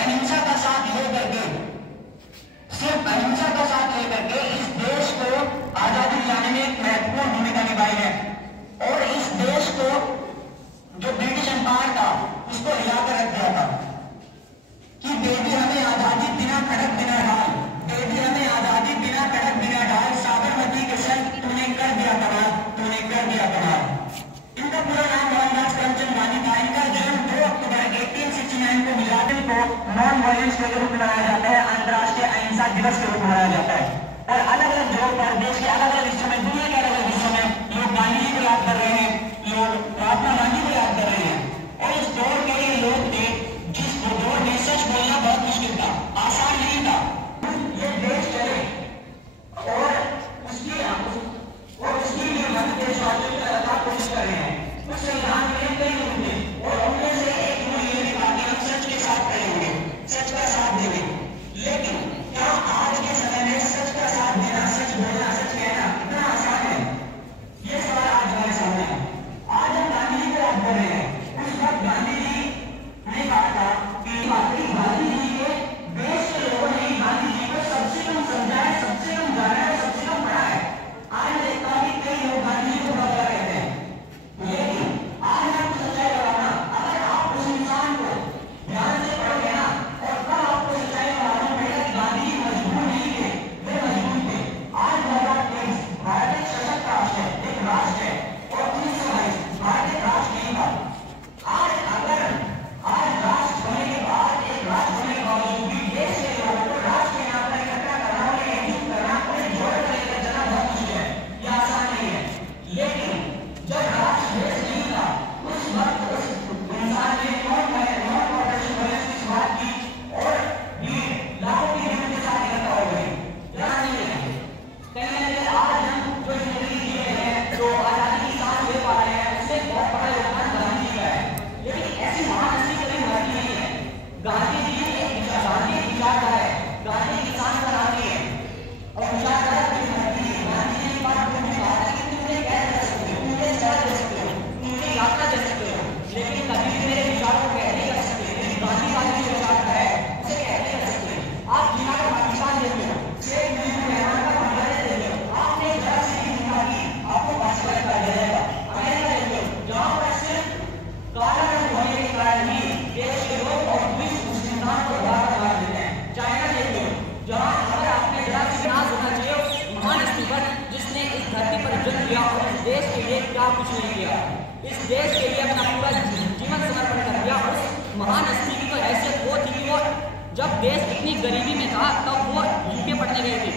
अहिंसा का साथ लेकर के, सिर्फ अहिंसा का साथ लेकर के इस देश को आजादी दिलाने में एक महत्वपूर्ण भूमिका निभाई है। और इस देश को जो ब्रिटिश एम्पायर था उसको हिलाकर रख दिया था कि बेटी हमें आजादी बिना कड़क बिना ढाल, बेटी हमें आजादी बिना कड़क बिना ढाल, साबरमती के संग तूने कर दिया कमाल, तूने कर दिया कमाल। इनका पूरा नाम मोहनदास करमचंद गांधी था। इनका जन्म 2 अक्टूबर 1869 को मिलादुल को नॉन वायलेंस के रूप में मनाया जाता है, अंतर्राष्ट्रीय अहिंसा दिवस के रूप में मनाया जाता है। और अलग अलग जगहों पर देश के अलग अलग हिस्सों में, दुनिया के अलग अलग हिस्सों में लोग गांधी जी को याद कर रहे हैं, लोग महात्मा गांधी को याद कर रहे हैं। और इस दौर के लिए लोग थे जिस दौर में सच बोलना बहुत मुश्किल था, आसान नहीं था। ये देश चले और उसकी लिए हम देशवासियों की लगातार कोशिश कर रहे हैं। उस संविधान में कई लोग थे और उनमें से एक मूल ये भी था कि हम सच के साथ रहेंगे, सच का साथ देंगे। लेकिन क्या आज के समय में सच का साथ देना, सच बोलना, सच कहना इतना आसान है? ये सवाल आज हमारे सामने है। आज हम गांधी जी को याद कर रहे हैं। उस वक्त गांधी जी ने कहा था कि गांधी जी के देश के लोगों ने गांधी जी को सबसे कम समझा है, सबसे कम जाना है, सबसे कम पढ़ा है। आज देखता हूं कि कई लोग गांधी जी को बदला कहते हैं। लेकिन आज हम सच्चाई बताना, अगर आप उस इंसान को ध्यान से पढ़ोगे ना और कल आपको सच्चाई का मालूम पड़ेगा कि गांधी जी मजबूर नहीं थे, वे मजबूर थे। आज भारत एक सशक्त राष्ट्र है, एक राष्ट्र है और 1922 भारत एक राष्ट्र नहीं था। आज राष्ट्र होने के बाद, एक राष्ट्र होने के बावजूद भी देश के लोगों को राष्ट्र के नाम पर इकट्ठा करना, उन्हें एकजुट करना, उन्हें जोड़ कर लेकर चलना बहुत मुश्किल है, यह आसान नहीं है। लेकिन जब राष्ट्र देश नहीं था उस वक्त उस इंसान ने नॉन कॉर्पोरेशन वायलेंस की शुरुआत की और ये लाखों की भीड़ के साथ इकट्ठा हो गए। यहाँ नहीं है कहीं ना कहीं आज हम जो जिंदगी जी रहे हैं, जो आजादी की सांस ले पा रहे हैं, उससे बहुत बड़ा योगदान गांधी जी का है। लेकिन ऐसी महान हस्ती कभी मरती नहीं है। गांधी जी गांधी विचारधारा है, गांधी किसान का नाम नहीं है और विचारधारा कभी मरती नहीं है। गांधी जी की बात कभी कहा था कि तुम मुझे कैद कर सकते हो, तुम मुझे सजा दे सकते हो, तुम मुझे यात्रा दे सकते हो, लेकिन कभी भी मेरे विचारों को कैद नहीं कर सकते। लेकिन गांधी का जो विचारधारा है उसे कैद नहीं कर सकते। आप जिना का पाकिस्तान देखते हो, शेख मुजीबुर रहमान का बांग्लादेश देखते हो, आपने जरा सी भी चिंता की आपको पाकिस्तान का दिया जाएगा। अमेरिका देखते हो जहां पर सिर्फ काला रंग होने के कारण ही देश के लोग और मुस्लिमान को बाहर मार देते हैं। चाइना देखते हो जहां अगर आपने जरा सी नाज होना चाहिए महान हस्ती पर जिसने इस धरती पर जन्म लिया और इस देश के लिए क्या कुछ नहीं किया, इस देश के लिए अपना पूरा जीवन समर्पण कर दिया। उस महान हस्ती की तो हैसियत वो थी कि वो जब देश इतनी गरीबी में था तब वो यूके पढ़ने गए थे।